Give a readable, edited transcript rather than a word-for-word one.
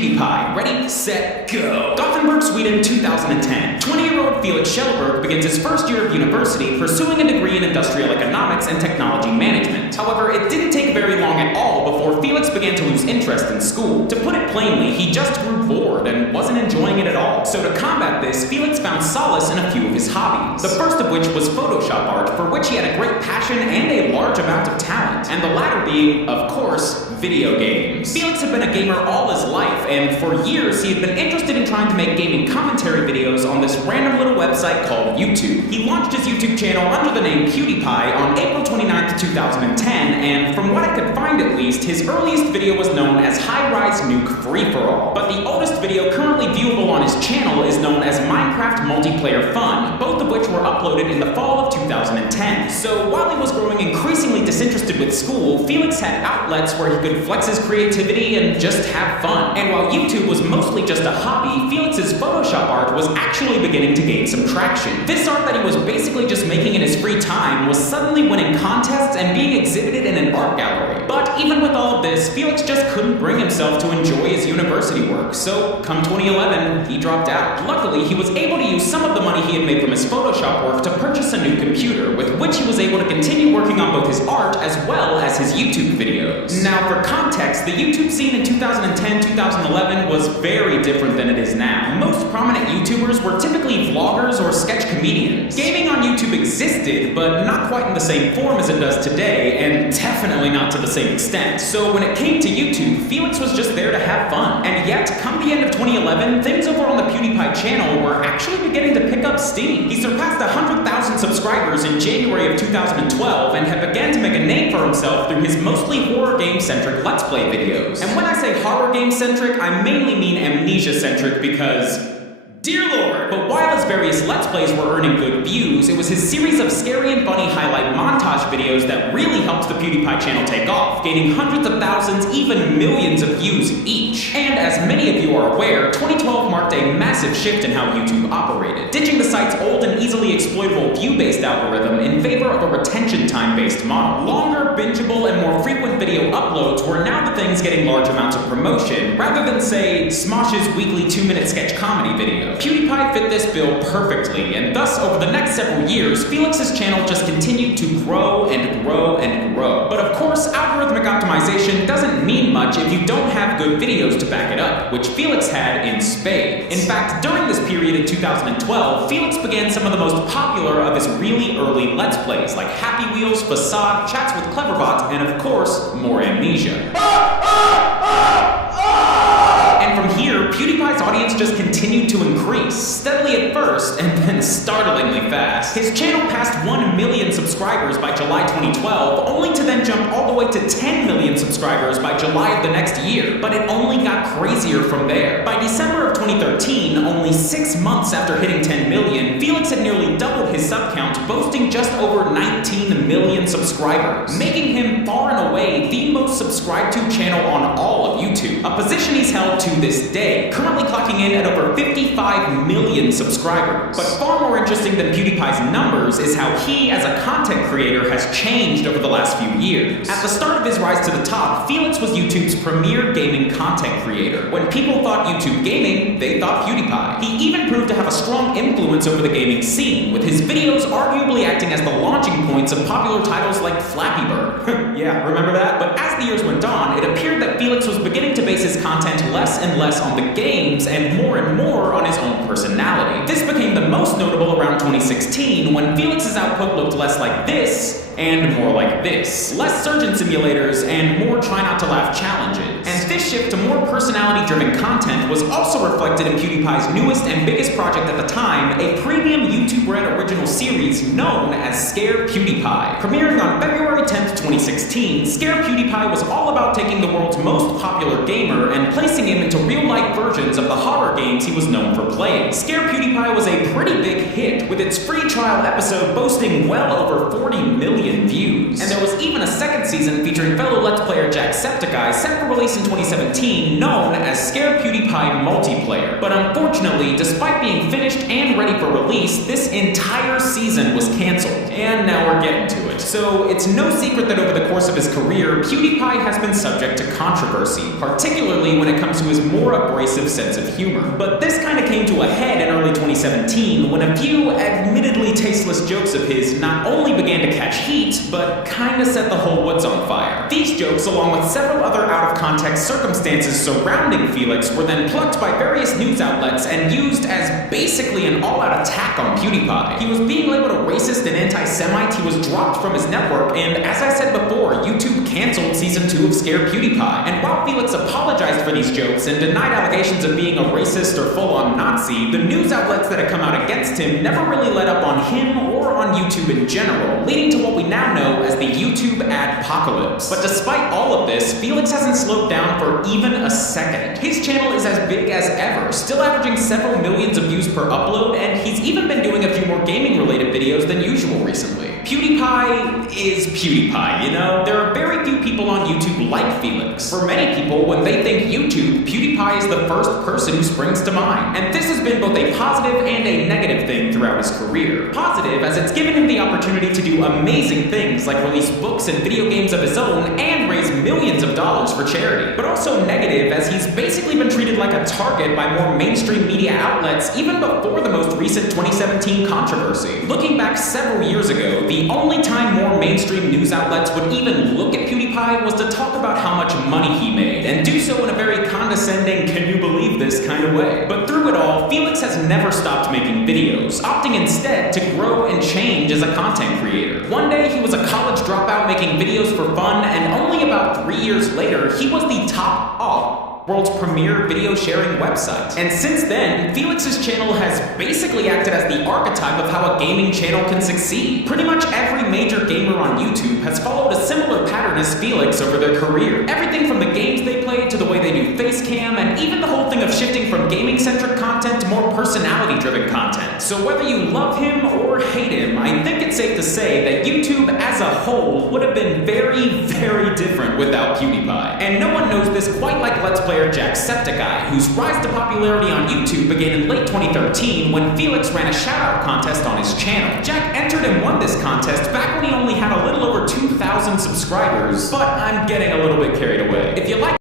PewDiePie. Ready, set, go. Gothenburg, Sweden, 2010. 20-year-old Felix Kjellberg begins his first year of university pursuing a degree in industrial economics and technology management. However, it didn't take very long at all before Felix began to lose interest in school. To put it plainly, he just grew bored and wasn't enjoying it at all. So to combat this, Felix found solace in a few of his hobbies. The first of which was Photoshop art, for which he had a great passion and a large amount of talent. And the latter being, of course, video games. Felix had been a gamer all his life, and for years he had been interested in trying to make gaming commentary videos on this random little website called YouTube. He launched his YouTube channel under the name PewDiePie on April 29th, 2010, and from what I could find at least, his earliest video was known as High-Rise Nuke Free-For-All. But the oldest video currently viewable on his channel is known as Minecraft Multiplayer Fun, both of which were uploaded in the fall of 2010. So while he was growing increasingly disinterested with school, Felix had outlets where he could flex his creativity and just have fun. And while YouTube was mostly just a hobby, Felix's Photoshop art was actually beginning to gain some traction. This art that he was basically just making in his free time was suddenly winning contests and being exhibited in an art gallery. But even with all of this, Felix just couldn't bring himself to enjoy his university work, so come 2011, he dropped out. Luckily, he was able to use some of the money he had made from his Photoshop work to purchase a new computer, with which he was able to continue working on both his art as well as his YouTube videos. Now, for context, the YouTube scene in 2010-2011 was very different than it is now. Most prominent YouTubers were typically vloggers or sketch comedians. Gaming on YouTube existed, but not quite in the same form as it does today, and definitely not to the same extent. So when it came to YouTube, Felix was just there to have fun. And yet, come the end of 2011, things over on the PewDiePie channel were actually beginning to pick up steam. He surpassed 100,000 subscribers in January of 2012 and had began to make a name for himself through his mostly horror game-centric Let's Play videos. And when I say horror game-centric, I mainly mean amnesia-centric because, dear Lord! But while his various Let's Plays were earning good views, it was his series of scary and funny highlight montage videos that really helped the PewDiePie channel take off, gaining hundreds of thousands, even millions of views each. And as many of you are aware, 2012 marked a massive shift in how YouTube operated, ditching the site's old and easily exploitable view-based algorithm in favor of a retention time-based model. Longer, bingeable, and more frequent video uploads were now the things getting large amounts of promotion, rather than, say, Smosh's weekly 2-minute sketch comedy video. PewDiePie fit this bill perfectly, and thus over the next several years, Felix's channel just continued to grow and grow and grow. But of course, algorithmic optimization doesn't mean much if you don't have good videos to back it up, which Felix had in spades. In fact, during this period in 2012, Felix began some of the most popular of his really early Let's Plays, like Happy Wheels, Facade, Chats with Cleverbot, and of course, more Amnesia. And from here, PewDiePie's audience just continued to increase, steadily at first, and then startlingly fast. His channel passed 1 million subscribers by July 2012, only to then jump all the way to 10 million subscribers by July of the next year. But it only got crazier from there. By December of 2013, only 6 months after hitting 10 million, Felix had nearly doubled his sub count, boasting just over 19 million subscribers, making him far and away the most subscribed to channel on all of YouTube, a position he's held to this day, currently clocking in at over 55 million subscribers. But far more interesting than PewDiePie's numbers is how he, as a content creator, has changed over the last few years. At the start of his rise to the top, Felix was YouTube's premier gaming content creator. When people thought YouTube gaming, they thought PewDiePie. He even proved to have a strong influence over the gaming scene, with his videos arguably acting as the launching points of popular titles like Flappy Bird. Yeah, remember that? But as the years went on, it appeared that Felix was beginning to base his content less and less on the games and more on his own personality. This became the most notable around 2016, when Felix's output looked less like this and more like this. Less surgeon simulators and more try not to laugh challenges. And this shift to more personality-driven content was also reflected in PewDiePie's newest and biggest project at the time, a premium YouTube-Red original series known as Scare PewDiePie. Premiering on February 10th, 2016, Scare PewDiePie was all about taking the world's most popular gamer and placing him into real-life versions of the horror games he was known for playing. Scare PewDiePie was a pretty big hit, with its free trial episode boasting well over 40 million views. And there was even a second season featuring fellow Let's Player Jacksepticeye set for release in 2016 2017 known as Scare PewDiePie Multiplayer. But unfortunately, despite being finished and ready for release, this entire season was cancelled. And now we're getting to it. So it's no secret that over the course of his career, PewDiePie has been subject to controversy, particularly when it comes to his more abrasive sense of humor. But this kind of came to a head in early 2017 when a few admittedly tasteless jokes of his not only began to catch heat, but kinda set the whole woods on fire. These jokes, along with several other out-of-context circumstances surrounding Felix, were then plucked by various news outlets and used as basically an all-out attack on PewDiePie. He was being labeled a racist and anti-Semite, he was dropped from his network, and as I said before, YouTube canceled Season 2 of Scare PewDiePie. And while Felix apologized for these jokes and denied allegations of being a racist or full-on Nazi, the news outlets that had come out against him never really let up on him or on YouTube in general, leading to what we now know as the YouTube adpocalypse. But despite all of this, Felix hasn't slowed down for even a second. His channel is as big as ever, still averaging several millions of views per upload, and he's even been doing a few more gaming-related videos than usual recently. PewDiePie is PewDiePie, you know? There are very few people on YouTube like Felix. For many people, when they think YouTube, PewDiePie is the first person who springs to mind. And this has been both a positive and a negative thing throughout his career. Positive, as it's given him the opportunity to do amazing things like release books and video games of his own and raise millions of dollars for charity. But also negative, as he's basically been treated like a target by more mainstream media outlets even before the most recent 2017 controversy. Looking back several years ago, the only time more mainstream news outlets would even look at PewDiePie was to talk about how much money he made, and do so in a very condescending, can you believe this kind of way. But through it all, Felix has never stopped making videos, opting instead to grow and change as a content creator. One day he was a college dropout making videos for fun, and only about 3 years later, he was the top off world's premier video sharing website. And since then, Felix's channel has basically acted as the archetype of how a gaming channel can succeed. Pretty much every major gamer on YouTube has followed a similar pattern as Felix over their career. Everything from the games they play to the way they do face cam, and even the whole thing of shifting from gaming-centric content to more personality-driven content. So whether you love him or hate him, I think it's safe to say that YouTube as a whole would have been very, very different without PewDiePie. And no one knows this quite like Let's Player Jacksepticeye, whose rise to popularity on YouTube began in late 2013 when Felix ran a shout-out contest on his channel. Jack entered and won this contest back when he only had a little over 2,000 subscribers, but I'm getting a little bit carried away. If you like